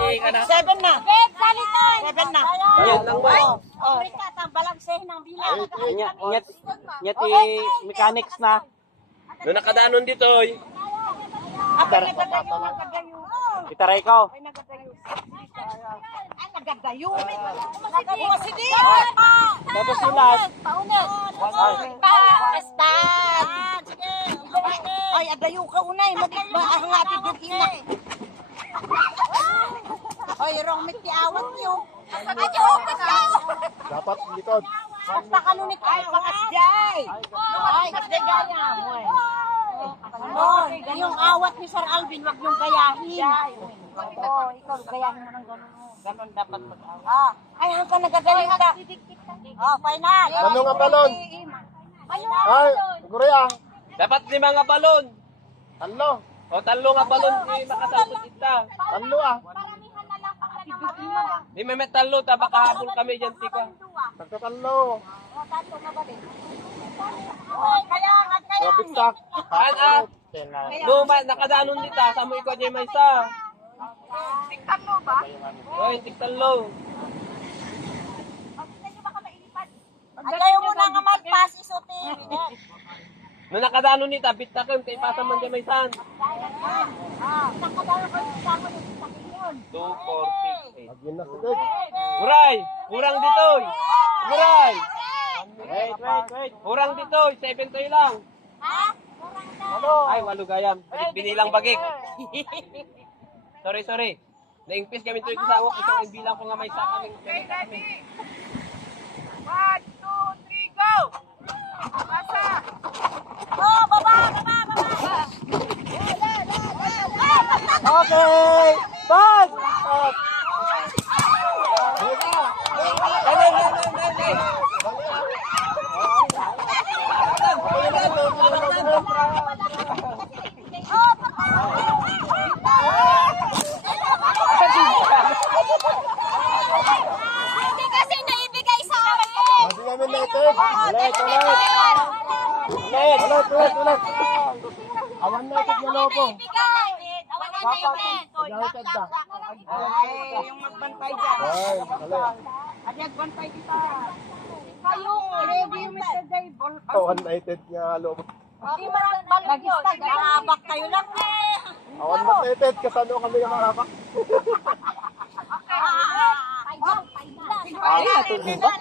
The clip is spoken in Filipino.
Seven na. Seven na. Yan lang ba? Nyati mechanics na. Doon nakadaanon dito. Apa nagadayo. Itaray ko. Ay nagadayo. Masidi. Tapos yung last. Ay adayo ka unay. Mahangati doon ina. Ay rong mit awat niyo. Dapat likod. Basta kanunit ay kasjay. Ay kasjay gaya mo eh. Yung awat ni Sir Alvin, wag yung gayahin. Ikaw gayahin mo ng gano'n. Gano'n dapat mag-awat. Ay, hanggang nagagaling ka. Final. Tanong ang balon. Ay, siguro yan. Dapat 5 nga balon. Tanlo. O 3 nga balon di makasabot kita. Tanlo ah. Di may talo ta baka habol kami diyan tika. Tanlo. Traffic stop. An Luma nakadaanon dita sa mo ikaw diyan may isa. Tikalo ba? Oy, tiktalo. Ayaw mo na nga magpas isutin. No nakadaanon nita bitakem kay pasa man diyan may san. 2 4 6 8. Agyan na sigod. Guray, kurang ditoy. Guray. Wait. Kurang ditoy, 7 toy lang. Ay, 8 gayam. Binilang bagik. Sorry. Na-impis kami tuloy sa awak. Isang bilang ko nga may sa kaming. 1, 2, 3, go! Pasa! Oh, baba! Okay. Bas. Hindi kasi naibigay sa akin. Hindi namin natin. Ulit. Awan natin yung lobo. United na. Ay, yung magbantay dyan. Ay, mali. Adi, magbantay kita. Kayo, ready yung Mr. Dave. Awan United nga lobo. Hindi marang balon yun. Nakabak kayo lang eh. Awan United, kasano kami yung harapak. Ay, natulog ba?